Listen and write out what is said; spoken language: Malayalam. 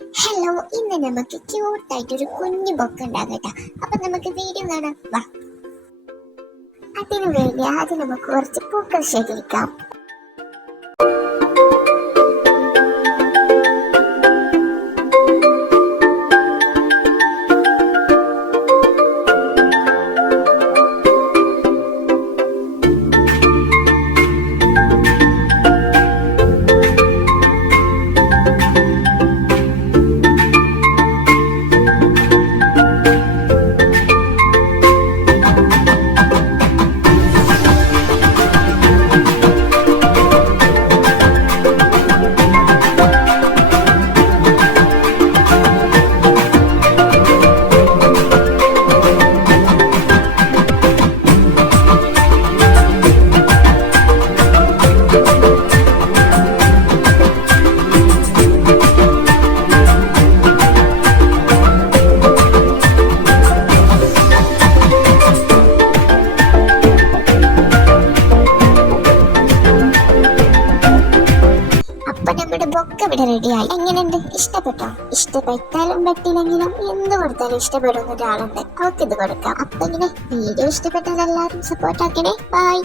ഹലോ, ഇന്ന് നമുക്ക് ക്യൂട്ടായിട്ടൊരു കുഞ്ഞു ബൊക്ക ഉണ്ടാകട്ടെ. അപ്പൊ നമുക്ക് വീഡിയോ കാണാം, വാ. അതിനു വേണ്ടി ആദ്യം നമുക്ക് കുറച്ച് പൂക്കൾ ശേഖരിക്കാം. അപ്പൊ നമ്മുടെ ബൊക്ക ഇവിടെ റെഡിയായി. എങ്ങനെയുണ്ട്? ഇഷ്ടപ്പെട്ടോ? ഇഷ്ടപ്പെട്ടാലും പറ്റില്ലെങ്കിലും എന്ത് കൊടുത്താലും ഇഷ്ടപ്പെടുന്ന ഒരാളുണ്ട്, അവർക്ക് ഇത് കൊടുക്കാം. അപ്പൊ ഇങ്ങനെ വീഡിയോ ഇഷ്ടപ്പെട്ടാൽ എല്ലാവരും സപ്പോർട്ട് ആക്കണേ. ബൈ.